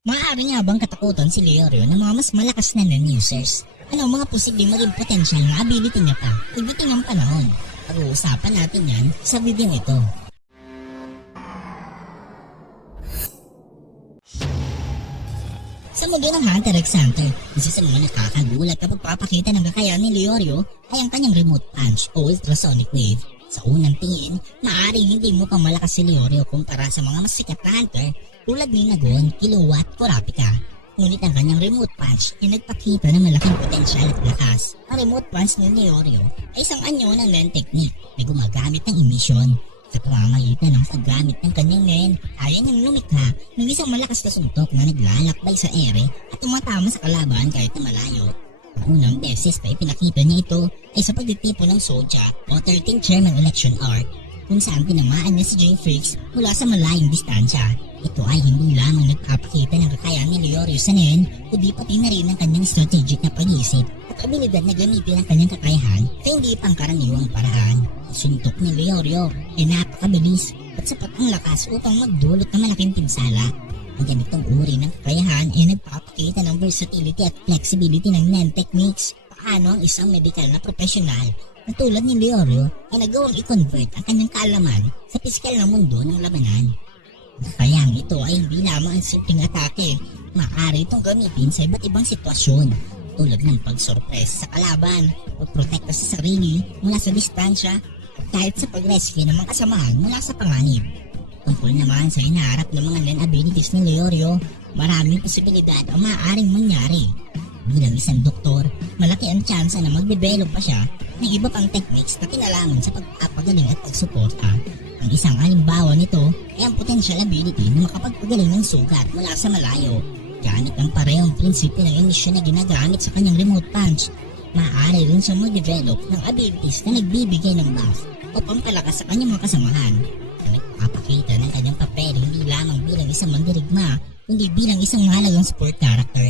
Maaari nga bang katakutan si Leorio ng mga mas malakas na non-users? Ano ang mga posibleng maging potensyal na ability niya pa pagdating ang panahon? Pag-uusapan natin yan sa video ito. Sa mundo ng Hunter x Hunter, isa sa mga nakakagulat kapag papakita ng kakayahan ni Leorio ay ang kanyang remote punch o ultrasonic wave. Sa unang tingin, maaaring hindi mo pa malakas si Leorio kumpara sa mga mas sikat na hunter tulad ni Nagon, Kilowatt, Kurapika. Ngunit ang kanyang remote punch ay nagpakita ng malaking potensyal at lakas. Ang remote punch ni Leorio ay isang anyo ng NEN technique na gumagamit ng emission. Sa pamamagitan ng paggamit ng kanyang NEN, kaya niyang lumikha ng isang malakas na suntok na naglalakbay sa ere at tumatama sa kalaban kahit na malayo. Ang unang beses pa ipinakita niya ito ay sa pagtitipo ng Soja o 13th Chairman Election Arc kung saan tinamaan niya si Jay Freaks mula sa malayong distansya. Ito ay hindi lamang nagpapakita ng kakayahan ni Leorio sa NEN, kundi pati na rin ang kanyang strategic na pag-iisip at abilidad na gamitin ang kanyang kakayahan sa hindi pangkaraniwang paraan. Ang suntok ni Leorio ay napakabilis at sapat ang lakas upang magdulot ng malaking pinsala. Ang ganitong uri ng kakayahan ay nagpapakita ng versatility at flexibility ng NEN techniques. Paano ang isang medical na profesional na tulad ni Leorio ay nagawang i-convert ang kanyang kaalaman sa pisikal na mundo ng labanan. Kayang ito ay hindi lamang ang simpleng atake, maaari itong gamitin sa iba't ibang sitwasyon tulad ng pagsurpresa sa kalaban, pagprotekta sa sarili mula sa distansya at kahit sa pag-rescue ng mga kasamahan mula sa panganib. Tungkol naman sa hinaharap ng mga NEN abilities ni Leorio, maraming posibilidad ang maaaring mangyari. Bilang isang doktor, malaki ang tsansa na mag-develop pa siya ng iba pang techniques na kinalaman sa pagpapagaling at pagsuporta. Ang isang halimbawa nito ay ang potential ability na makapagpagaling ng sugat mula sa malayo. Gamit ang parehong prinsipyo ng emisyon na ginagamit sa kanyang remote punch, maaari rin siyang mag-develop ng abilities na nagbibigay ng buff o pampalakas sa kanyang mga kasamahan. Nagpapakita ng kanyang papel hindi lamang bilang isang mandirigma, kundi bilang isang mahalagang support character.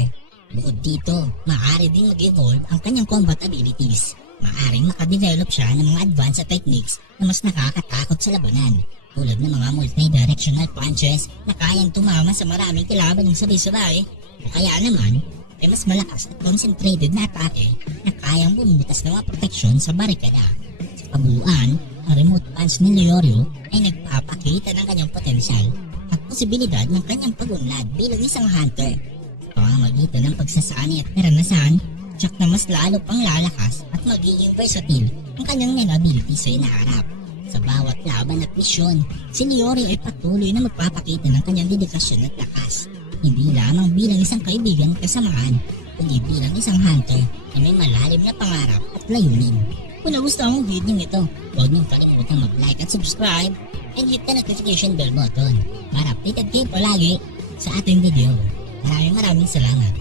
Bukod dito, maaari din mag-evolve ang kanyang combat abilities. Maaring makadevelop siya ng mga advanced techniques na mas nakakatakot sa labanan, tulad ng mga multi-directional punches na kayang tumama sa maraming kilaban ng sabay-sabay, o kaya naman ay mas malakas at concentrated na atake na kayang bumutas ng mga proteksyon sa barikada. Sa kabuuan, ang remote punch ni Leorio ay nagpapakita ng kanyang potensyal at posibilidad ng kanyang pag-unlad bilang isang hunter. Sa pamamagitan ng pagsasani at karanasan, tsak na mas lalo pang lalakas at magiging versatile ang kanyang NEN ability sa hinaharap. Sa bawat laban at misyon, si Leorio ay patuloy na magpapakita ng kanyang dedikasyon at lakas. Hindi lamang bilang isang kaibigan at kasamahan, kundi bilang isang hunter na may malalim na pangarap at layunin. Kung nagustuhan ang video nito, huwag niyong kalimutang mag-like at subscribe and hit the notification bell button para updated kayo palagi sa ating video. Maraming salamat.